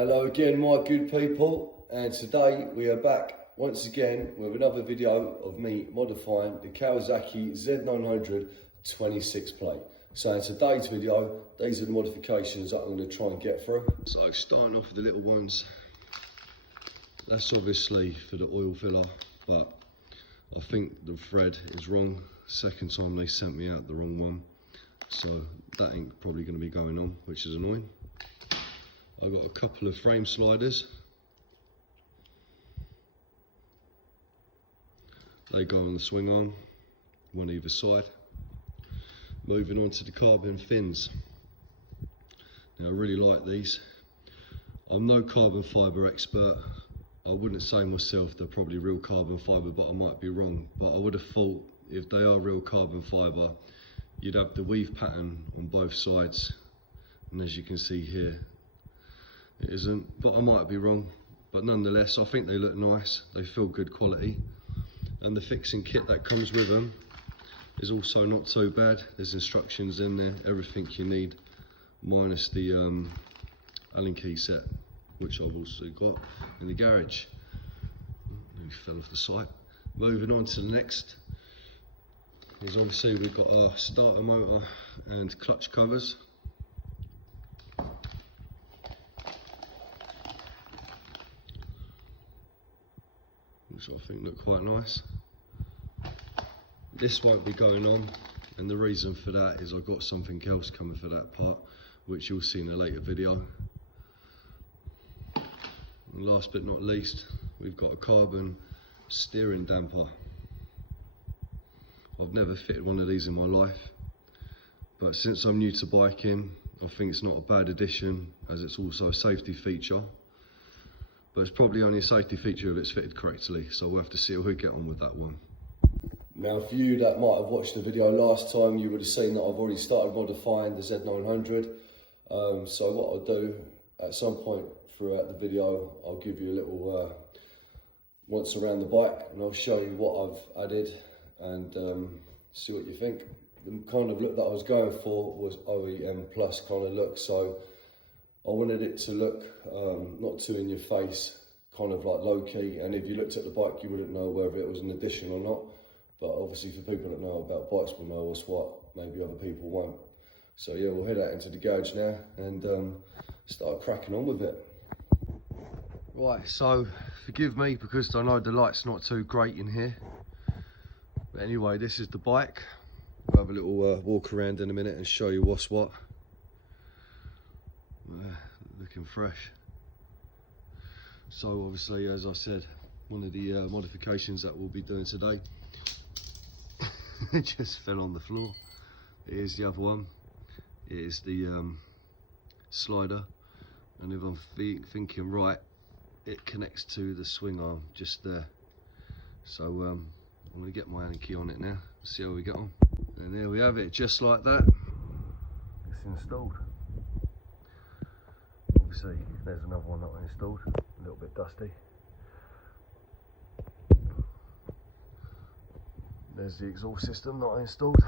Hello again, my good people, and today we are back once again with another video of me modifying the Kawasaki Z900 26 plate. So in today's video, these are the modifications that I'm going to try and get through. So starting off with the little ones, that's obviously for the oil filler, but I think the thread is wrong. Second time they sent me out the wrong one, so that ain't probably going to be going on, which is annoying. I've got a couple of frame sliders. They go on the swing arm, one either side. Moving on to the carbon fins. Now I really like these. I'm no carbon fibre expert. I wouldn't say myself they're probably real carbon fibre, but I might be wrong. But I would have thought if they are real carbon fibre, you'd have the weave pattern on both sides. And as you can see here, it isn't, but I might be wrong. But nonetheless, I think they look nice. They feel good quality. And the fixing kit that comes with them is also not too bad. There's instructions in there, everything you need, minus the Allen key set, which I've also got in the garage. Nearly fell off the site. Moving on to the next is obviously we've got our starter motor and clutch covers. Which I think look quite nice. This won't be going on, and the reason for that is I've got something else coming for that part, which you'll see in a later video. And last but not least, we've got a carbon steering damper. I've never fitted one of these in my life, but since I'm new to biking, I think it's not a bad addition, as it's also a safety feature. But it's probably only a safety feature if it's fitted correctly, so we'll have to see how we get on with that one. Now for you that might have watched the video last time, you would have seen that I've already started modifying the Z900. So what I'll do, at some point throughout the video, I'll give you a little once around the bike, and I'll show you what I've added and see what you think. The kind of look that I was going for was OEM plus kind of look, so I wanted it to look not too in your face, kind of like low key, and if you looked at the bike you wouldn't know whether it was an addition or not, but obviously for people that know about bikes will know what's what, maybe other people won't. So yeah, we'll head out into the garage now and start cracking on with it. Right, so forgive me because I know the light's not too great in here, but anyway, this is the bike. We'll have a little walk around in a minute and show you what's what. Looking fresh. So obviously, as I said, one of the modifications that we'll be doing today, it just fell on the floor. It is the other one. It is the slider, and if I'm thinking right, it connects to the swing arm just there. So I'm going to get my Allen key on it now, see how we get on. And there we have it, just like that. It's installed. Obviously, there's another one not installed, a little bit dusty. There's the exhaust system not installed.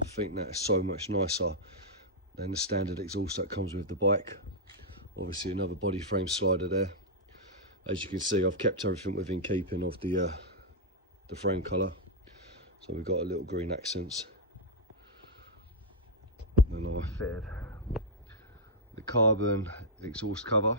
I think that is so much nicer than the standard exhaust that comes with the bike. Obviously another body frame slider there. As you can see, I've kept everything within keeping of the frame colour. So we've got a little green accents. And then I fitted the carbon exhaust cover,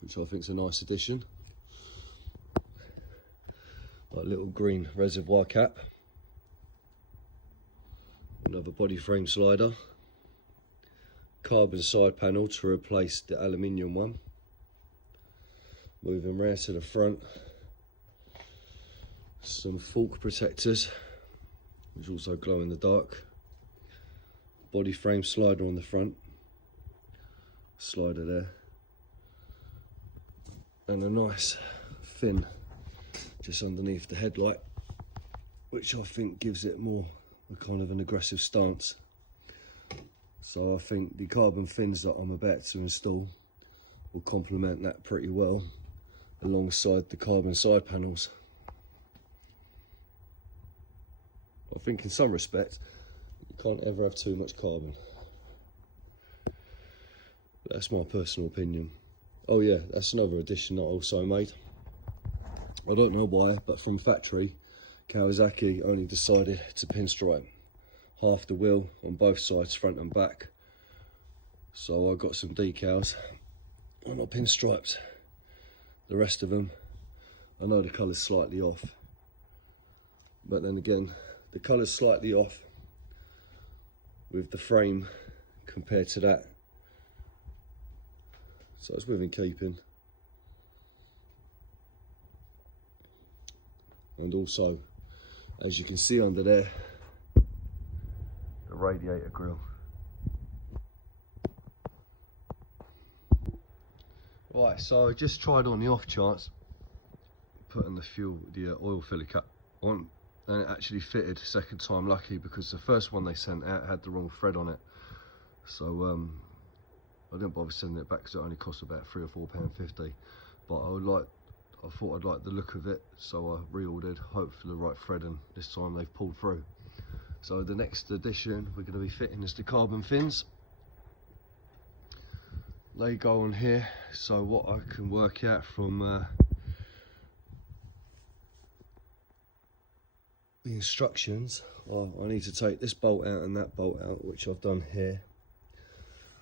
which I think is a nice addition. Like a little green reservoir cap. Another body frame slider. Carbon side panel to replace the aluminium one. Moving round to the front. Some fork protectors, which also glow in the dark. Body frame slider on the front, slider there, and a nice fin just underneath the headlight, which I think gives it more a kind of an aggressive stance. So I think the carbon fins that I'm about to install will complement that pretty well alongside the carbon side panels. I think in some respects you can't ever have too much carbon. That's my personal opinion. Oh yeah, that's another addition that I also made. I don't know why, but from factory, Kawasaki only decided to pinstripe half the wheel on both sides, front and back. So I got some decals and I pinstriped the rest of them. I know the colour's slightly off, but then again, the colour's slightly off with the frame compared to that. So it's within keeping. And also, as you can see under there, the radiator grille. Right, so I just tried on the off chance putting the oil filler cap on, and it actually fitted second time lucky, because the first one they sent out had the wrong thread on it. So I didn't bother sending it back because it only cost about £3 or £4.50. But I thought I'd like the look of it, so I reordered, hope for the right thread, and this time they've pulled through. So the next addition we're going to be fitting is the carbon fins. They go on here, so what I can work out from the instructions, well, I need to take this bolt out and that bolt out, which I've done here.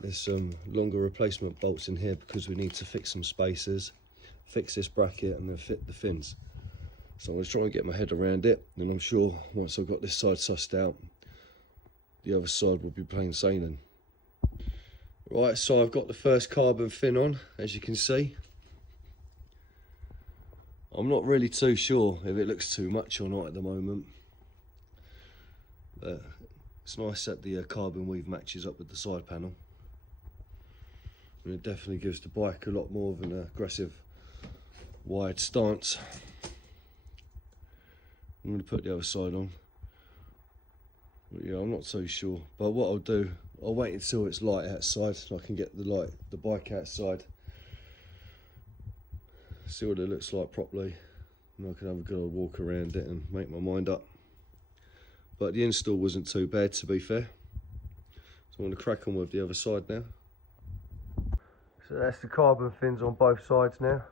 There's some longer replacement bolts in here because we need to fix some spacers, fix this bracket and then fit the fins. So I'm going to try and get my head around it, and I'm sure once I've got this side sussed out, the other side will be plain sailing. Right, so I've got the first carbon fin on, as you can see. I'm not really too sure if it looks too much or not at the moment, but it's nice that the carbon weave matches up with the side panel, and it definitely gives the bike a lot more of an aggressive wide stance. I'm going to put the other side on, but yeah, I'm not too sure. But what I'll do, I'll wait until it's light outside so I can get the bike outside, see what it looks like properly, and I can have a good old walk around it and make my mind up. But the install wasn't too bad, to be fair. So I'm going to crack on with the other side now. So that's the carbon fins on both sides now.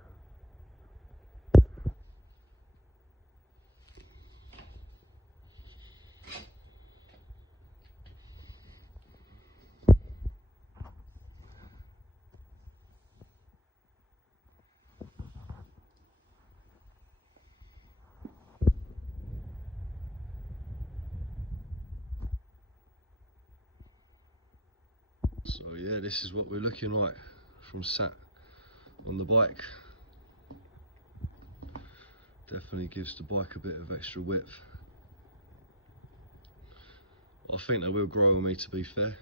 So yeah, this is what we're looking like from sat on the bike. Definitely gives the bike a bit of extra width. I think they will grow on me, to be fair.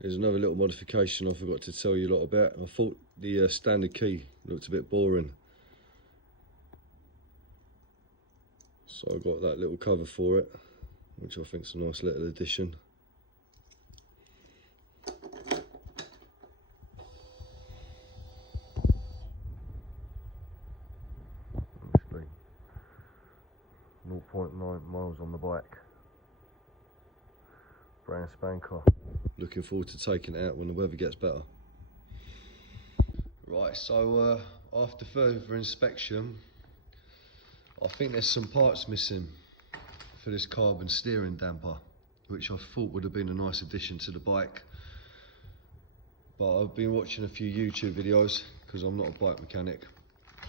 There's another little modification I forgot to tell you a lot about. I thought the standard key looked a bit boring, so I got that little cover for it, which I think is a nice little addition. Obviously, 0.9 miles on the bike. Brand spanker. Looking forward to taking it out when the weather gets better. Right, so after further inspection, I think there's some parts missing for this carbon steering damper, which I thought would have been a nice addition to the bike. But I've been watching a few YouTube videos because I'm not a bike mechanic,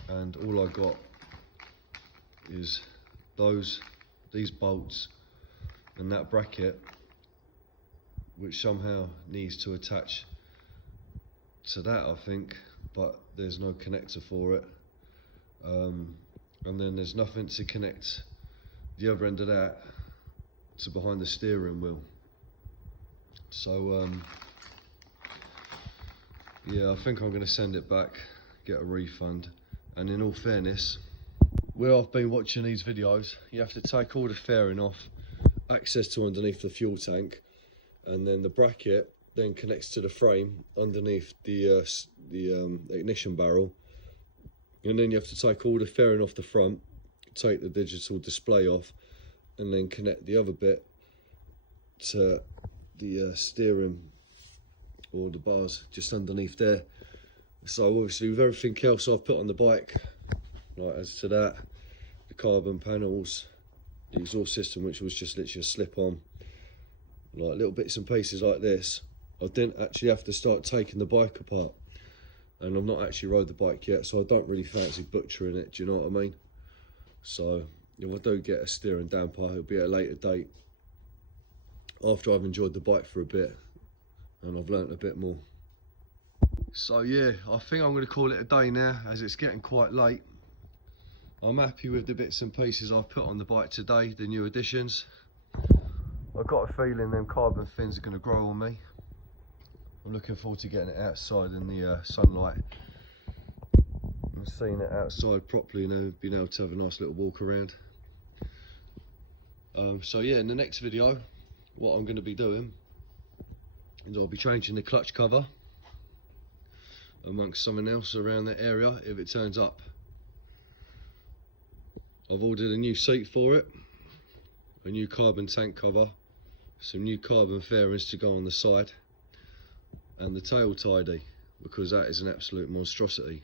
and all I got is these bolts and that bracket, which somehow needs to attach to that, I think, but there's no connector for it. And then there's nothing to connect the other end of that to behind the steering wheel. So yeah, I think I'm going to send it back, get a refund. And in all fairness, where I've been watching these videos, you have to take all the fairing off, access to underneath the fuel tank, and then the bracket then connects to the frame underneath the ignition barrel, and then you have to take all the fairing off the front, take the digital display off, and then connect the other bit the steering or the bars just underneath there. So obviously with everything else I've put on the bike, like as to that, the carbon panels, the exhaust system, which was just literally a slip on, like little bits and pieces like this, I didn't actually have to start taking the bike apart. And I've not actually rode the bike yet, so I don't really fancy butchering it, do you know what I mean? So if I do get a steering damper, it'll be at a later date, after I've enjoyed the bike for a bit and I've learnt a bit more. So yeah, I think I'm going to call it a day now, as it's getting quite late. I'm happy with the bits and pieces I've put on the bike today, the new additions. I've got a feeling them carbon fins are going to grow on me. I'm looking forward to getting it outside in the sunlight and seeing it outside properly, and being able to have a nice little walk around. So yeah, in the next video, what I'm going to be doing is I'll be changing the clutch cover amongst something else around the area if it turns up. I've ordered a new seat for it, a new carbon tank cover, some new carbon fairings to go on the side, and the tail tidy, because that is an absolute monstrosity.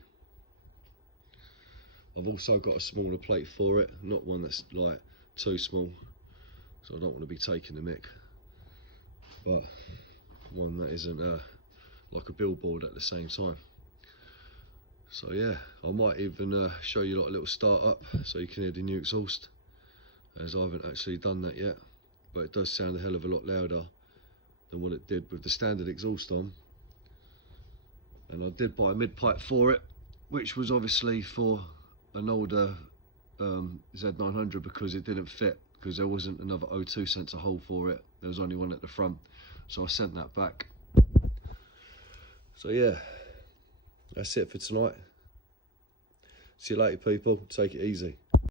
I've also got a smaller plate for it, not one that's like too small, so I don't want to be taking the mick, but one that isn't like a billboard at the same time. So yeah, I might even show you like a little start up so you can hear the new exhaust, as I haven't actually done that yet, but it does sound a hell of a lot louder than what it did with the standard exhaust on. And I did buy a mid pipe for it, which was obviously for an older Z900, because it didn't fit, because there wasn't another O2 sensor hole for it. There was only one at the front, so I sent that back. So yeah, that's it for tonight. See you later, people. Take it easy.